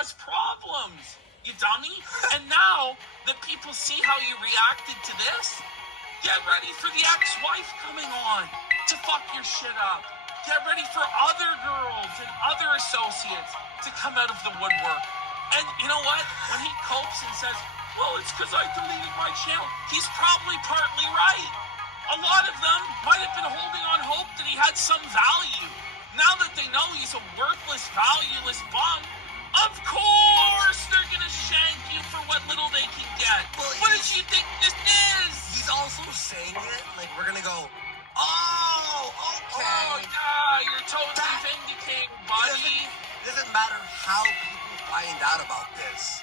cause problems, you dummy. And now that people see how you reacted to this, get ready for the ex-wife coming on to fuck your shit up. Get ready for other girls and other associates to come out of the woodwork. And you know what? When he copes and says, well, it's because I deleted my channel, he's probably partly right. A lot of them might have been holding on hope that he had some value. Now that they know he's a worthless, valueless bum, of course they're gonna shank you for what little they can get. Well, what did you think this is? He's also saying it like we're gonna go, oh, okay. Oh, yeah, you're totally vindicated, buddy. Doesn't matter how people find out about this.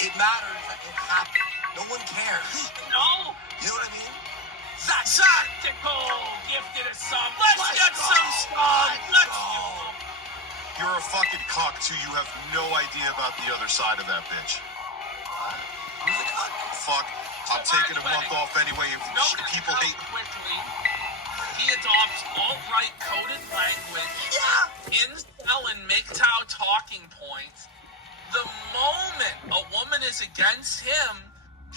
It matters that it happened. No one cares. No. You know what I mean? Tactical gifted a sub. Let's get go. some sub. Let's go. You're a fucking cuck too. You have no idea about the other side of that bitch. Who's a cuck? Fuck. I'm taking a month off anyway. If people hate. Quickly, he adopts alt-right coded language. Yeah. Incel and MGTOW talking points. The moment a woman is against him,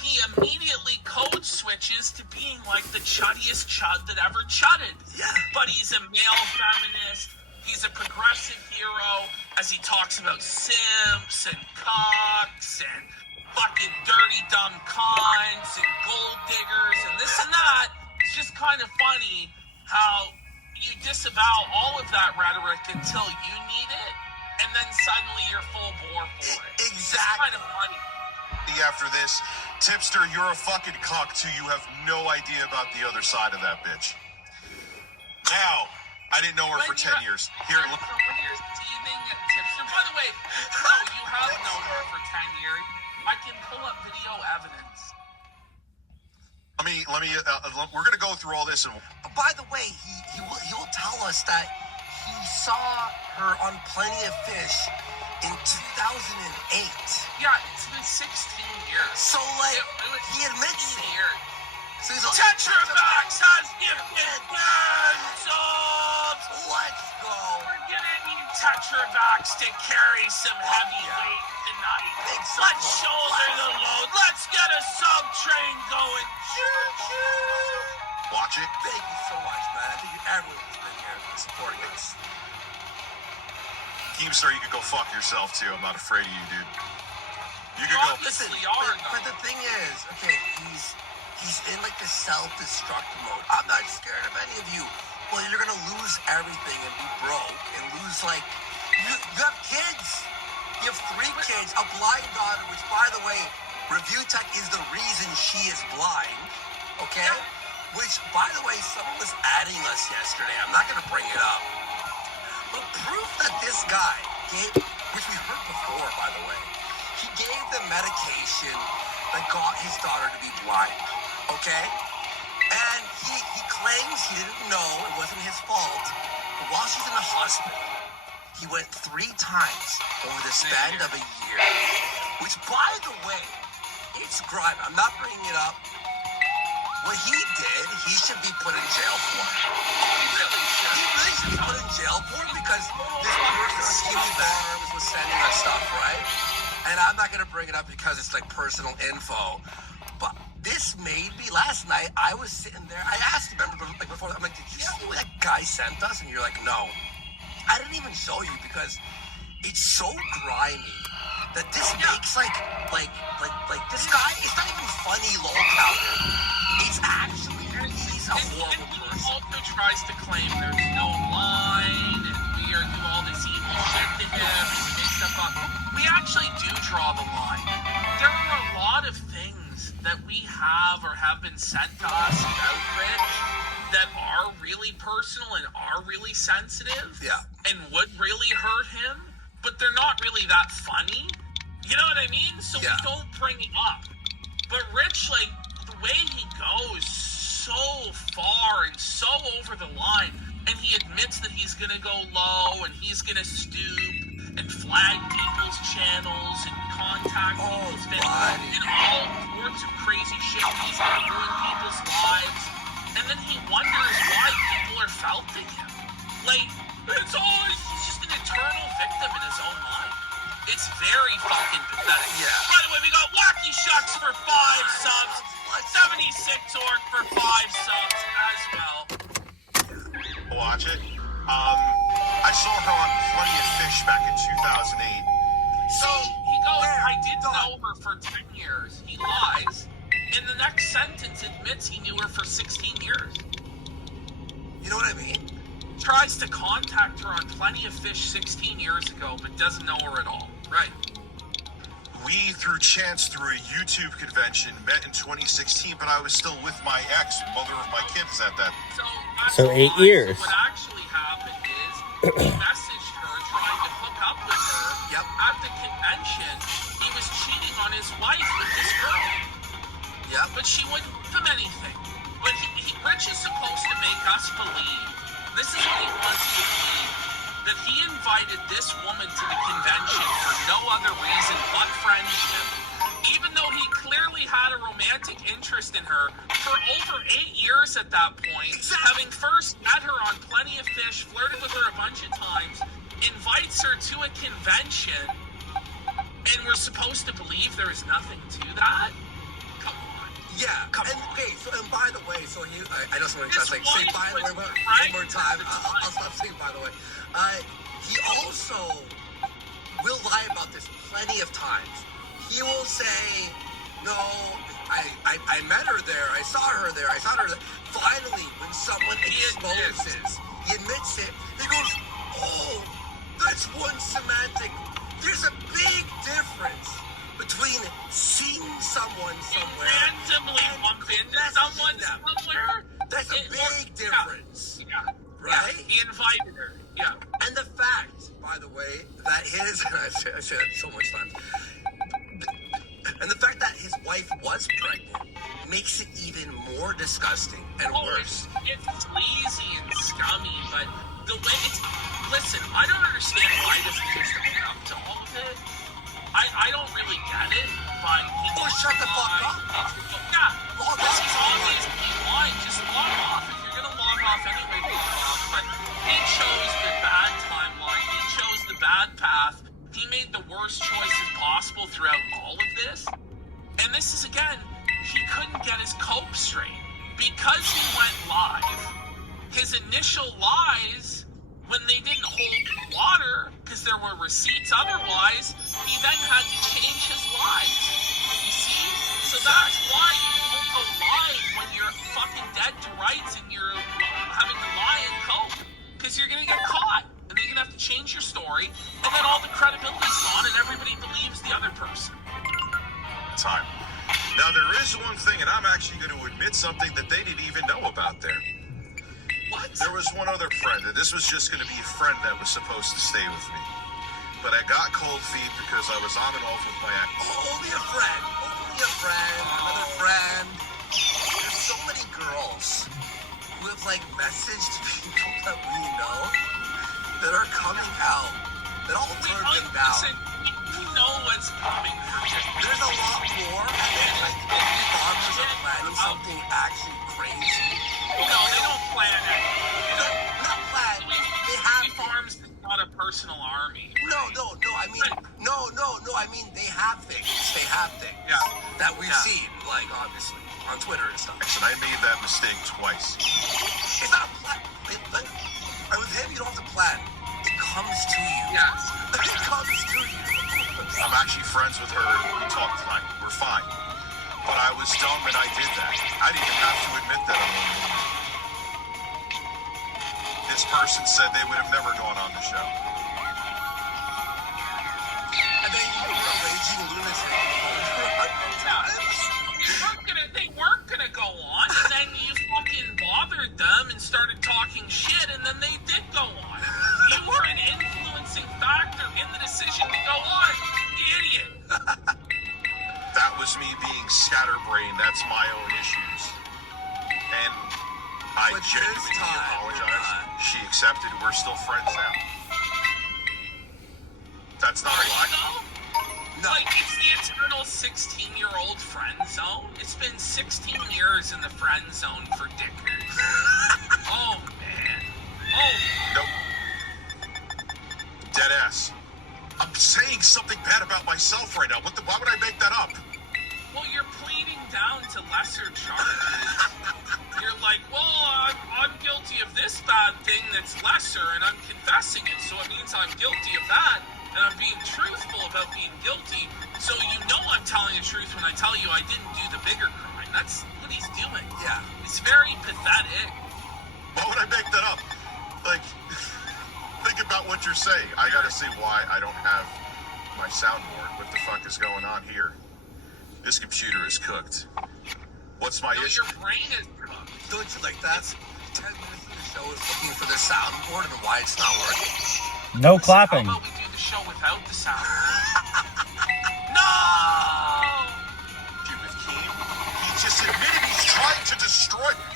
he immediately code switches to being like the chuddiest chud that ever chudded. Yeah. But he's a male feminist. He's a progressive hero as he talks about simps and cocks and fucking dirty dumb cons and gold diggers and this and that. It's just kind of funny how you disavow all of that rhetoric until you need it, and then suddenly you're full bore for it. Exactly. It's kind of funny. After this, tipster, you're a fucking cuck too. You have no idea about the other side of that bitch. Now, I didn't know her for 10 years. Here, look. When you're teaming at tipster, by the way, no, you have known her for 10 years. I can pull up video evidence. Let me. We're gonna go through all this and. By the way, he will tell us that he saw her on Plenty of Fish in 2008. Yeah, it's been 16 years. So like, It was he admits 16 it. years. So he's like, Tetramax has gifted subs. let's go. We're gonna need Tetramax to carry some heavy weight tonight. Big Let's support. shoulder the load. Let's get a sub train going. Choo-choo. Watch it. Thank you so much, man. I think everyone's been here supporting us. Keemstar, you could go fuck yourself too. I'm not afraid of you, dude. You could You go. obviously are, But the thing is, okay, he's in like the self-destruct mode. I'm not scared of any of you. Well, you're gonna lose everything and be broke and lose like you have kids. You have 3 kids, a blind daughter, which by the way, Review Tech is the reason she is blind. Okay? Which by the way, someone was adding us yesterday. I'm not gonna bring it up. But proof that this guy gave, which we heard before by the way, he gave the medication that got his daughter to be blind. Okay? And he claims he didn't know it wasn't his fault. But while she's in the hospital, he went 3 times over the span of a year. Which, by the way, it's grime. I'm not bringing it up. What he did, he should be put in jail for. He really should be put in jail for because this person, Skinny Barnes, was sending us stuff, right? And I'm not going to bring it up because it's like personal info. But this made me, last night, I was sitting there. I asked him, remember, like before, I'm like, did you see what that guy sent us? And you're like, no. I didn't even show you because it's so grimy that this makes like this guy, it's not even funny, lol, Calvin. It's actually, he's a horrible person. He also tries to claim there's no line and we are do all this evil shit to him and we make stuff up. We actually do draw the line. There are a lot of things that we have or have been sent to us about Rich that are really personal and are really sensitive. Yeah. And would really hurt him, but they're not really that funny. You know what I mean? So Yeah. we don't bring it up. But Rich, like, the way he goes so far and so over the line, and he admits that he's gonna go low and he's gonna stoop and flag people's channels and contact people's things and all sorts of crazy shit. He's gonna ruin people's lives. And then he wonders why people are felting him. Like, he's just an eternal victim in his own mind. It's very fucking pathetic. Yeah. By the way, we got Wacky Shucks for 5 subs. 76 Orc for 5 subs as well. Watch it. I saw her on Plenty of Fish back in 2008. So he goes, I didn't know her for 10 years. He lies. In the next sentence, admits he knew her for 16 years. You know what I mean? Tries to contact her on Plenty of Fish 16 years ago, but doesn't know her at all. Right. We, through chance, through a YouTube convention, met in 2016, but I was still with my ex, mother of my kids at that. So 8 years. So what actually happened is he messaged her trying to hook up with her. Yep. At the convention, he was cheating on his wife with this girl. Yep. But she wouldn't give him anything. But Rich is supposed to make us believe, this is what he wants you to believe, that he invited this woman to the convention for no other reason but friendship, even though he clearly had a romantic interest in her for over 8 years at that point, having first met her on Plenty of Fish, flirted with her a bunch of times, invites her to a convention, and we're supposed to believe there is nothing to that? Come on. Yeah. Come and, on. okay, so, and by the way, so I know someone tries to His say wife by the way was one right more time. at the I'll time. stop saying by the way. He also will lie about this plenty of times. He will say, no, I met her there. I saw her there. Finally, when someone exposes, he admits it. He goes, oh, that's one semantic. There's a big difference between seeing someone somewhere Randomly bump into someone somewhere. That's a big difference. Yeah. Right? Yeah. He invited her. Yeah. And the fact, by the way, that his I say that so much times. And the fact that his wife was pregnant makes it even more disgusting and worse. It's sleazy and scummy, but the way it's... Listen, I don't understand why this is just own up to all of it. I don't really get it, but... Or shut the fuck up. Yeah. Log This off. is obviously lying. Just log off. If you're going to log off anyway, log off. But he chose the bad timeline. He chose the bad path. He made the worst choices possible throughout all of this. And this is, again, he couldn't get his cope straight. Because he went live, his initial lies, when they didn't hold water, because there were receipts otherwise, he then had to change his lies. You see? So that's why you don't go live when you're fucking dead to rights and you're having to lie and cope. Because you're going to get caught. And then you're going to have to change your story. And then all the credibility's gone and everybody believes the other person. Time. Now, there is one thing, and I'm actually going to admit something that they didn't even know about there. What? There was one other friend, and this was just going to be a friend that was supposed to stay with me. But I got cold feet because I was on and off with my ex. Only a friend. Only a friend. Another friend. There's so many girls who have like messaged people that we know that are coming out that all turned them down. Listen, you know what's coming. There's a lot more, and then like farmers are planning something actually crazy. No, they don't plan it. Not plan. They have Farms is not a personal army. No. I mean, they have things. Yeah. That we've Yeah. seen, like obviously on Twitter and stuff. And I made that mistake twice. It's not a plan. With him, you don't have to plan. It comes to you. Yes. It comes to you. I'm actually friends with her. We talked tonight. We're fine. But I was dumb and I did that. I didn't even have to admit that I'm a woman. This person said they would have never gone on the show. And then you were a raging lunatic. They weren't gonna go on, and then you fucking bothered them and started talking shit, and then they did go on. You were an influencing factor in the decision to go on, you idiot. That was me being scatterbrained. That's my own issues. And I But this genuinely time, apologize. She accepted. We're still friends now. That's not a lie. No. Like, it's the eternal 16-year-old friend zone. It's been 16 years in the friend zone for dickers. Oh, man. Oh, Nope. Dead ass. I'm saying something bad about myself right now. Why would I make that up? Well, you're pleading down to lesser charges. You're like, well, I'm guilty of this bad thing that's lesser, and I'm confessing it, so it means I'm guilty of that, and I'm being truthful about being guilty, so you know I'm telling the truth when I tell you I didn't do the bigger crime. That's what he's doing. Yeah. It's very pathetic. Why would I make that up? Like, think about what you're saying. I gotta see why I don't have my soundboard. What the fuck is going on here? This computer is cooked. What's my issue? Your brain is cooked. Don't you like that? 10 minutes of the show is looking for the soundboard and why it's not working. No clapping. How about we do the show without the sound? No! Stupid Keem. He just admitted he's trying to destroy me.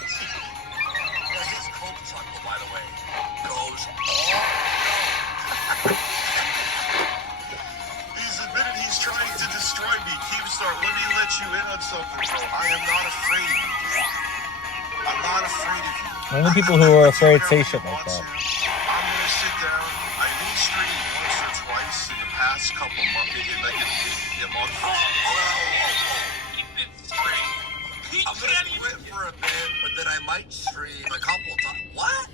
Yeah, his Coke chuckle, by the way, goes all. He's admitted he's trying to destroy me. Keemstar, let me let you in on something, bro. I am not afraid of you, dude. I'm not afraid of you. Only people who are afraid say shit like that. I'm gonna sit down. I did stream once or twice in the past couple months. In a month. Keep it straight. I'm gonna quit for a bit, but then I might stream a couple times. What?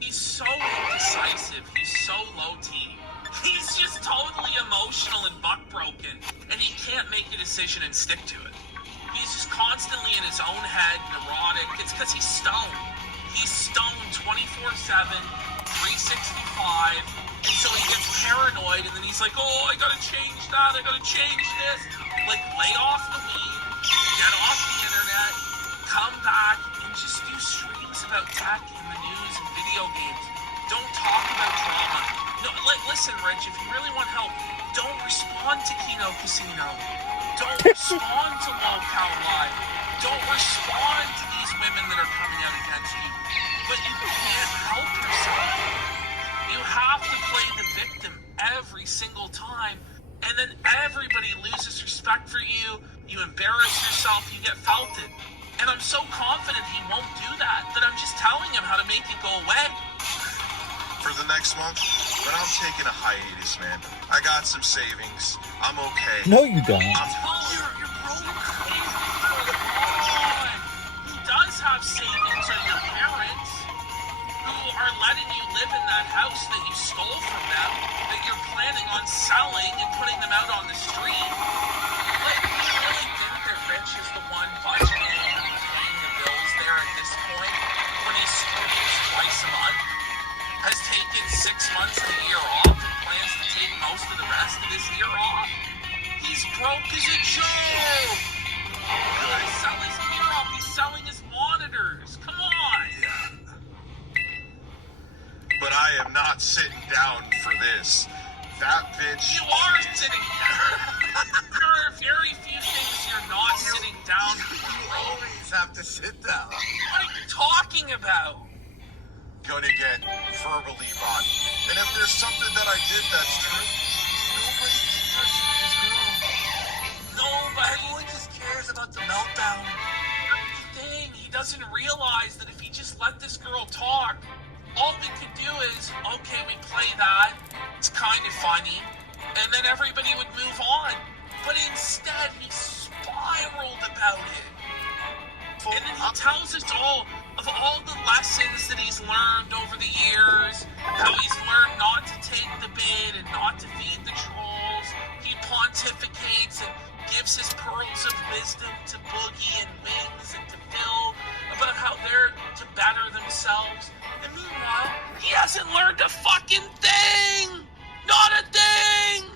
He's so indecisive. He's so low T. He's just totally emotional and buck broken, and he can't make a decision and stick to it. He's just constantly in his own head, neurotic. It's because he's stoned. He's stoned 24/7, 365, and so he gets paranoid, and then he's like, oh, I gotta change that, I gotta change this. Like, lay off the weed, get off the internet, come back, and just do streams about tech and the news and video games. Don't talk about drama. No, listen, Rich, if you really want help, don't respond to Kino Casino. Don't respond to Locale Live. Don't respond to these women that are coming out against you. But you can't help yourself. You have to play the victim every single time, and then everybody loses respect for you. You embarrass yourself. You get felted. And I'm so confident he won't do that I'm just telling him how to make it go away. For the next month, but I'm taking a hiatus, man. I got some savings. I'm okay. No, you don't. You're broke. Who does have savings are your parents, who are letting you live in that house that you stole from them, that you're planning on selling and putting them out on the street. Like, you really think that Rich is the one budgeting and paying the bills there at this point when he streams twice a month? Has taken 6 months to a year off and plans to take most of the rest of this year off? He's broke as a joke! He's selling his gear off, he's selling his monitors. Come on! But I am not sitting down for this. That bitch. You are sitting down! There are very few things you're not sitting down for, You bro. always have to sit down. What are you talking about? Gonna get verbally bodied. And if there's something that I did that's true, Nobody cares about this girl. Nobody. Everyone just cares about the meltdown. Thing. He doesn't realize that if he just let this girl talk, all we could do is, okay, we play that, it's kind of funny, and then everybody would move on. But instead, he spiraled about it. And then he tells us all of all the lessons that he's learned over the years, how he's learned not to take the bait and not to feed the trolls. He pontificates and gives his pearls of wisdom to Boogie and Wings and to Bill about how they're to better themselves. And meanwhile, he hasn't learned a fucking thing! Not a thing!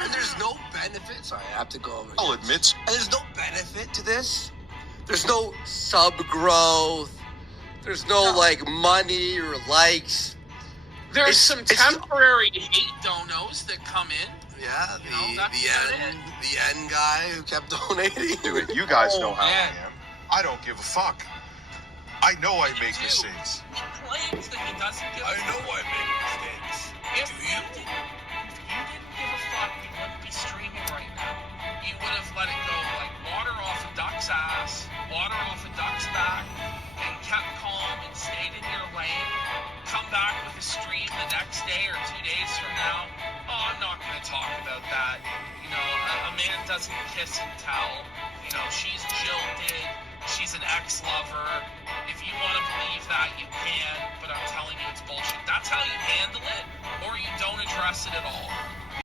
And there's no benefit. Sorry, I have to go over. I'll admit. And there's no benefit to this. There's no sub growth. There's no like money or likes. There's It's- some it's- temporary hate donos that come in. Yeah, You know, that's about the end guy who kept donating. You guys Oh, know how man. I am. I don't give a fuck. I know I make do. mistakes. He claims that he doesn't give I a know I make mistakes. If Do you you? didn't give a fuck, you wouldn't be streaming right now. You would have let it go like water off a duck's ass, water off a duck's back, and kept calm and stayed in your lane. Come back with a stream the next day or 2 days doesn't kiss and tell. You know, she's jilted. She's an ex-lover. If you want to believe that, you can, but I'm telling you it's bullshit. That's how you handle it, or you don't address it at all.